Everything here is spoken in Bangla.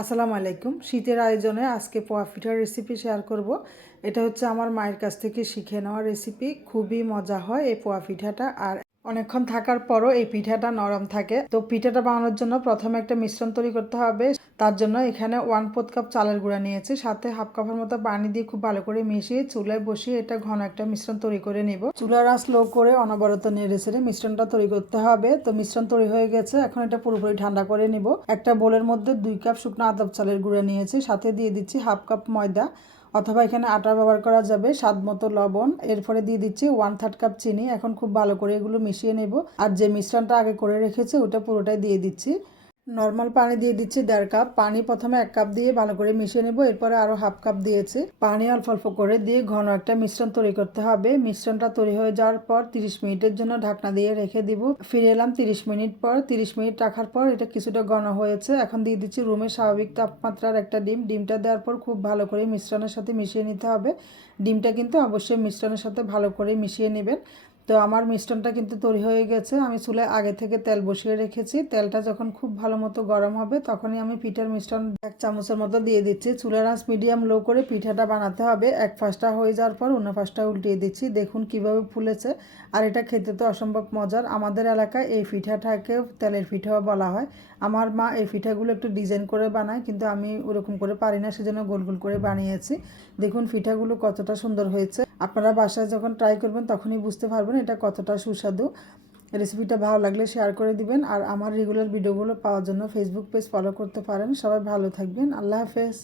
আসসালামু আলাইকুম। শীতের আয়োজনে আজকে পোয়া পিঠার রেসিপি শেয়ার করব। এটা হচ্ছে আমার মায়ের কাছ থেকে শিখে নেওয়া রেসিপি খুবই মজা হয় এই পোয়া পিঠাটা। আর অনেকক্ষণ থাকার পরও এই পিঠাটা নরম থাকে। তো পিঠাটা বানানোর জন্য প্রথমে একটা মিশ্রণ তৈরি করতে হবে। তার জন্য এখানে ওয়ান ফোর্থ কাপ চালের গুঁড়া নিয়েছি। সাথে হাফ কাপের মতো পানি দিয়ে খুব ভালো করে মিশিয়ে চুলায় বসিয়ে এটা ঘন একটা মিশ্রণ তৈরি করে নিব। চুলার আঁচ লো করে অনবরত নেড়ে ছেড়ে মিশ্রণটা তৈরি করতে হবে। তো মিশ্রণ তৈরি হয়ে গেছে। এখন এটা পুরোপুরি ঠান্ডা করে নিব। একটা বোলের মধ্যে দুই কাপ শুকনো আদব চালের গুঁড়া নিয়েছি। সাথে দিয়ে দিচ্ছি হাফ কাপ ময়দা। অথবা এখানে আটা ব্যবহার করা যাবে, স্বাদ মতো লবণ। এরপরে দিয়ে দিচ্ছি ওয়ান থার্ড কাপ চিনি। এখন খুব ভালো করে এগুলো মিশিয়ে নেব। আর যে মিশ্রণটা আগে করে রেখেছে, ওটা পুরোটাই দিয়ে দিচ্ছি। নর্মাল পানি দিয়ে দিচ্ছি দেড় কাপ। পানি প্রথমে এক কাপ দিয়ে ভালো করে মিশিয়ে নেব, এরপরে আরও হাফ কাপ দিয়েছি। পানি অল্প অল্প করে দিয়ে ঘন একটা মিশ্রণ তৈরি করতে হবে। মিশ্রণটা তৈরি হয়ে যাওয়ার পর তিরিশ মিনিটের জন্য ঢাকনা দিয়ে রেখে দিব। ফিরে এলাম তিরিশ মিনিট পর। তিরিশ মিনিট রাখার পর এটা কিছুটা ঘন হয়েছে। এখন দিয়ে দিচ্ছি রুমের স্বাভাবিক তাপমাত্রার একটা ডিম। ডিমটা দেওয়ার পর খুব ভালো করে মিশ্রণের সাথে মিশিয়ে নিতে হবে। ডিমটা কিন্তু অবশ্যই মিশ্রণের সাথে ভালো করে মিশিয়ে নেবেন। তো আমার মিশ্রণটা কিন্তু তৈরি হয়ে গেছে। আমি চুলায় আগে থেকে তেল বসিয়ে রেখেছি। তেলটা যখন খুব ভালো মতো গরম হবে, তখনই আমি পিঠার মিশ্রণ এক চামচের মতো দিয়ে দিচ্ছি। চুলার আঁচ মিডিয়াম লো করে পিঠাটা বানাতে হবে। এক ফাঁসটা হয়ে যাওয়ার পর অন্য ফাঁসটা উল্টিয়ে দিচ্ছি। দেখুন কীভাবে ফুলেছে। আর এটা খেতে তো অসম্ভব মজার। আমাদের এলাকায় এই পিঠাটাকেও তেলের পিঠাও বলা হয়। আমার মা এই পিঠাগুলো একটু ডিজাইন করে বানায়, কিন্তু আমি ওরকম করে পারি না, সেজন্য গোল গোল করে বানিয়েছি। দেখুন পিঠাগুলো কতটা সুন্দর হয়েছে। আপনারা বাসায় যখন ট্রাই করবেন, তখনই বুঝতে পারবেন এটা কতটা সুস্বাদু। রেসিপিটা ভালো লাগলে শেয়ার করে দিবেন। আর আমার রেগুলার ভিডিওগুলো পাওয়ার জন্য ফেসবুক পেজ ফলো করতে পারেন। সবাই ভালো থাকবেন। আল্লাহ হাফেজ।